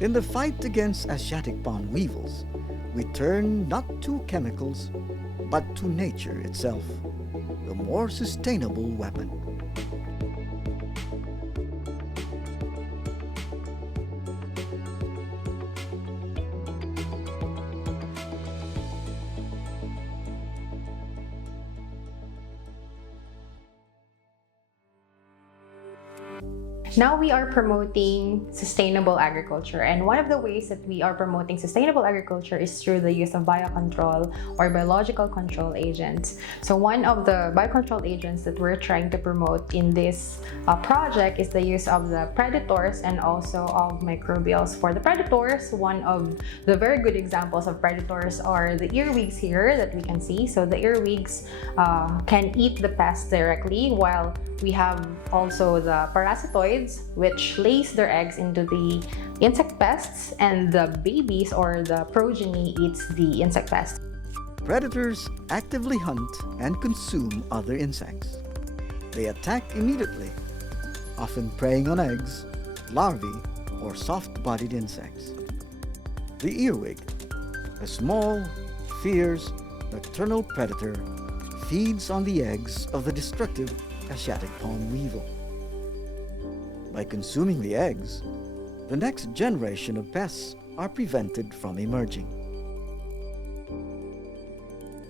In the fight against Asiatic palm weevils, we turn not to chemicals, but to nature itself, the more sustainable weapon. Now we are promoting sustainable agriculture, and one of the ways that we are promoting sustainable agriculture is through the use of biocontrol or biological control agents. So one of the biocontrol agents that we're trying to promote in this project is the use of the predators and also of microbials. For the predators, one of the very good examples of predators are the earwigs here that we can see. So the earwigs can eat the pests directly, while we have also the parasitoids, which lays their eggs into the insect pests, and the babies or the progeny eats the insect pests. Predators actively hunt and consume other insects. They attack immediately, often preying on eggs, larvae, or soft-bodied insects. The earwig, a small, fierce, nocturnal predator, feeds on the eggs of the destructive Asiatic palm weevil. By consuming the eggs, the next generation of pests are prevented from emerging.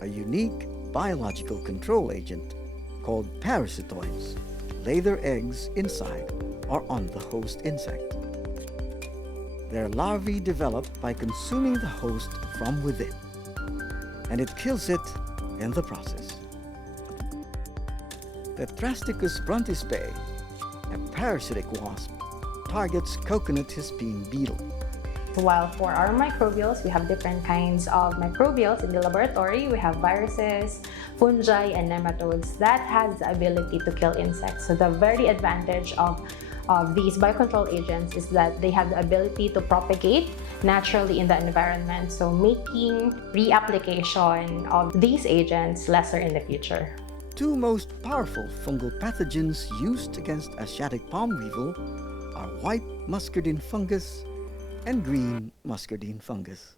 A unique biological control agent called parasitoids lay their eggs inside or on the host insect. Their larvae develop by consuming the host from within, and it kills it in the process. The Tetrasticus brontispae, a parasitic wasp, targets coconut hispine beetle. While for our microbials, we have different kinds of microbials in the laboratory. We have viruses, fungi, and nematodes that has the ability to kill insects. So the very advantage of these biocontrol agents is that they have the ability to propagate naturally in the environment, so making reapplication of these agents lesser in the future. Two most powerful fungal pathogens used against Asiatic palm weevil are white muscardine fungus and green muscardine fungus.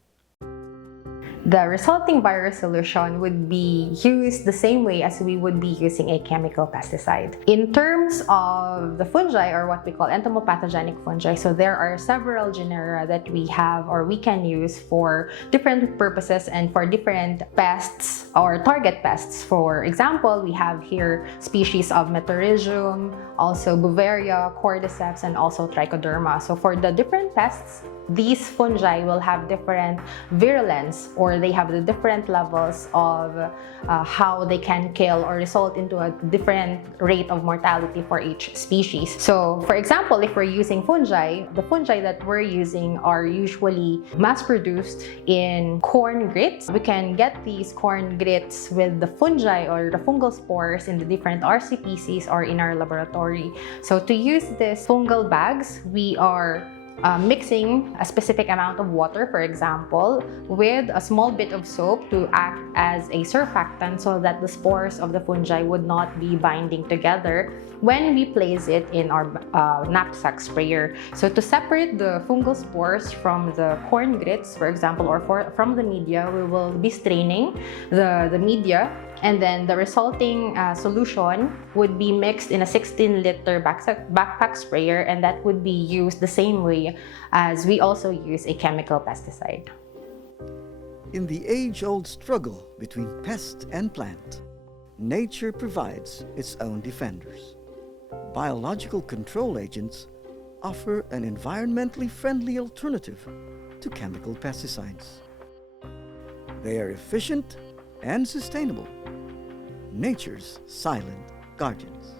The resulting virus solution would be used the same way as we would be using a chemical pesticide. In terms of the fungi, or what we call entomopathogenic fungi, so there are several genera that we have or we can use for different purposes and for different pests or target pests. For example, we have here species of Metarhizium, also Beauveria, Cordyceps, and also Trichoderma. So for the different pests, these fungi will have different virulence, or they have the different levels of how they can kill or result into a different rate of mortality for each species. So for example, if we're using fungi, the fungi that we're using are usually mass-produced in corn grits. We can get these corn grits with the fungi or the fungal spores in the different RCPCs or in our laboratory. So to use these fungal bags, we are mixing a specific amount of water, for example, with a small bit of soap to act as a surfactant so that the spores of the fungi would not be binding together when we place it in our knapsack sprayer. So to separate the fungal spores from the corn grits, for example, or from the media, we will be straining the media, and then the resulting solution would be mixed in a 16-liter backpack sprayer, and that would be used the same way as we also use a chemical pesticide. In the age-old struggle between pest and plant, nature provides its own defenders. Biological control agents offer an environmentally friendly alternative to chemical pesticides. They are efficient and sustainable, nature's silent guardians.